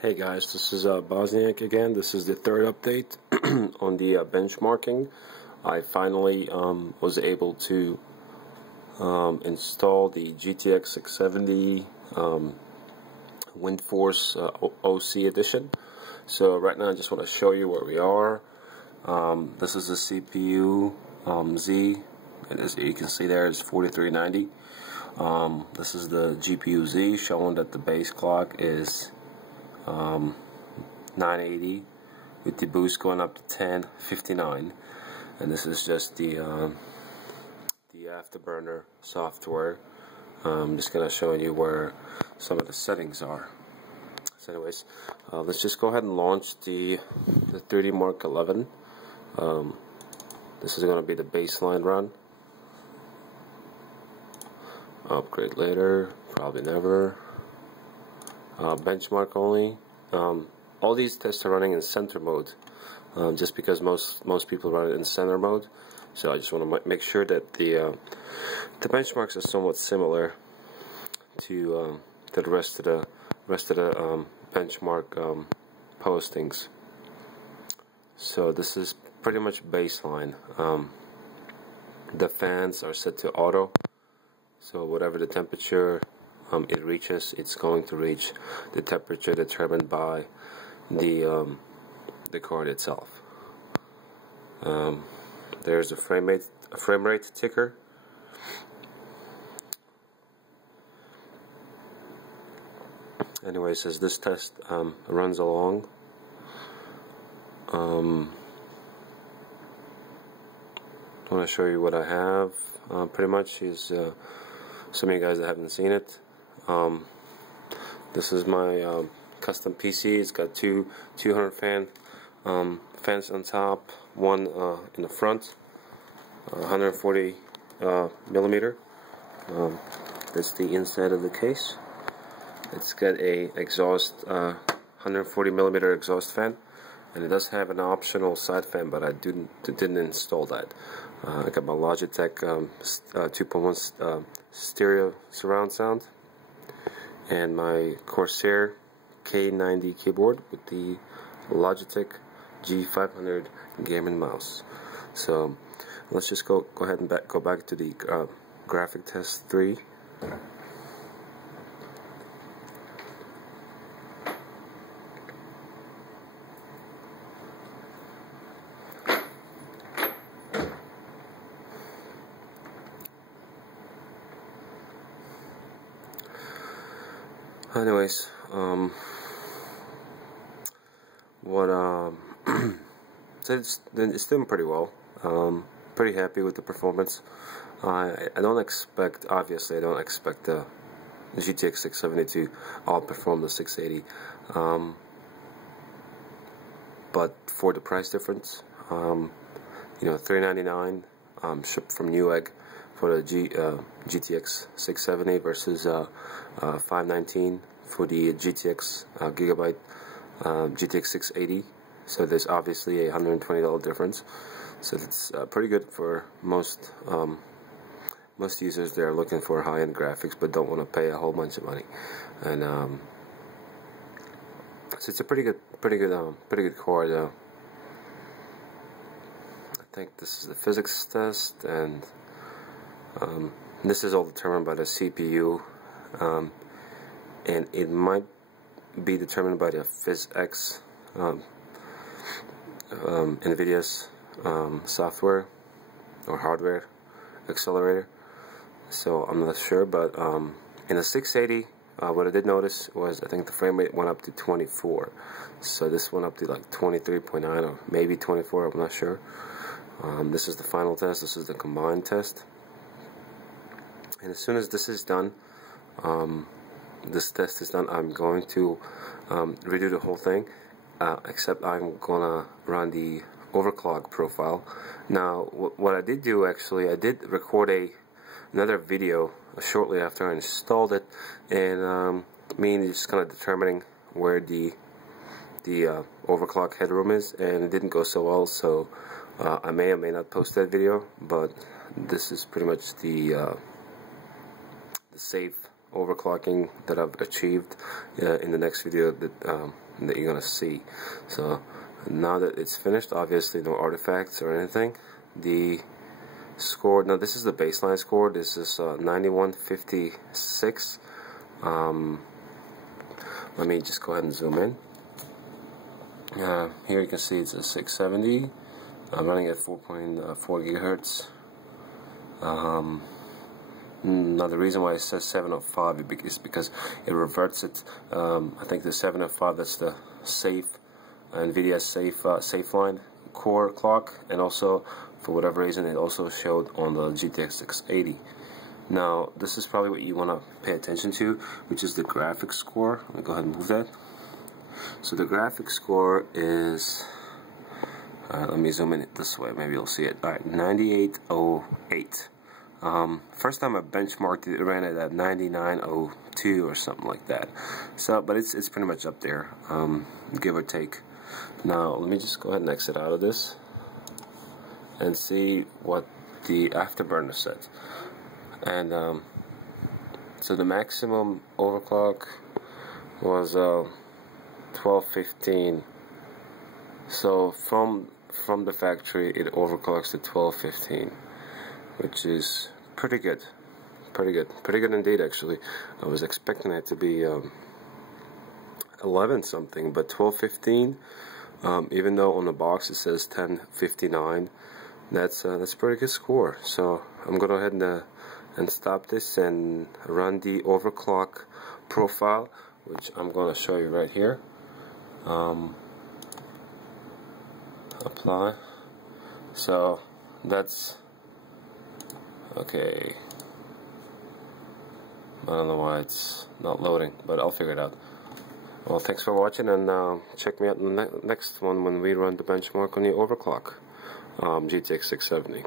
Hey guys, this is Bosniak again. This is the third update on the benchmarking. I finally was able to install the GTX 670 WindForce OC edition. So right now I just want to show you where we are. This is the CPU Z, and as you can see there is 4390. This is the GPU Z, showing that the base clock is 980 with the boost going up to 1059, and this is just the afterburner software. I'm just gonna show you where some of the settings are. So anyways, let's just go ahead and launch the 3D Mark 11. This is gonna be the baseline run. Upgrade later, probably never. Benchmark only. All these tests are running in center mode, just because most people run it in center mode. So I just want to make sure that the benchmarks are somewhat similar to the rest of the benchmark postings. So this is pretty much baseline. The fans are set to auto, so whatever the temperature it reaches, it's going to reach the temperature determined by the card itself. There's a frame rate ticker. Anyways, as this test runs along, I want to show you what I have. Pretty much is some of you guys that haven't seen it. This is my custom PC. It's got two 200 fans on top, one in the front, 140 millimeter. That's the inside of the case. It's got a exhaust 140 millimeter exhaust fan, and it does have an optional side fan, but I didn't install that. I got my Logitech 2.1 stereo surround sound, and my Corsair K90 keyboard with the Logitech G500 gaming mouse. So let's just go ahead and go back to the graphic test 3. Anyways, it's doing pretty well. Pretty happy with the performance. I don't expect, obviously, I don't expect the GTX 670 to outperform the 680. But for the price difference, $399 shipped from Newegg for the GTX 670 versus $519 for the GTX Gigabyte GTX 680. So there's obviously a $120 difference. So that's pretty good for most users that are looking for high-end graphics but don't want to pay a whole bunch of money. And so it's a pretty good card. I think this is the physics test, and this is all determined by the CPU, and it might be determined by the PhysX, NVIDIA's software or hardware accelerator. So I'm not sure, but in the 680, what I did notice was I think the frame rate went up to 24. So this went up to like 23.9 or maybe 24. I'm not sure. This is the final test. This is the combined test. And as soon as this is done, this test is done, I'm going to redo the whole thing, except I'm gonna run the overclock profile. Now, what I did do, actually, I did record another video shortly after I installed it, and me just kind of determining where the overclock headroom is, and it didn't go so well. So I may or may not post that video, but this is pretty much the safe overclocking that I've achieved in the next video that you're gonna see. So now that it's finished, obviously no artifacts or anything. The score, now this is the baseline score. This is 9156. Let me just go ahead and zoom in. Here you can see it's a 670. I'm running at 4.4 gigahertz. Now the reason why it says 705 is because it reverts it. I think the 705, that's the safe NVIDIA safe line core clock, and also for whatever reason it also showed on the GTX 680. Now this is probably what you want to pay attention to, which is the graphics score. Let me go ahead and move that. So the graphics score is, let me zoom in this way, maybe you'll see it. Alright, 9808. First time I benchmarked it, ran it at 9902 or something like that. So, but it's pretty much up there, give or take. Now let me just go ahead and exit out of this and see what the afterburner said. And so the maximum overclock was 1215. So from the factory it overclocks to 1215, which is pretty good indeed. Actually, I was expecting it to be 11 something, but 1215, even though on the box it says 1059, that's a pretty good score. So I'm gonna go ahead and stop this and run the overclock profile, which I'm gonna show you right here. Apply. So that's okay. I don't know why it's not loading, but I'll figure it out. Well, thanks for watching, and check me out in the next one when we run the benchmark on the overclock GTX 670.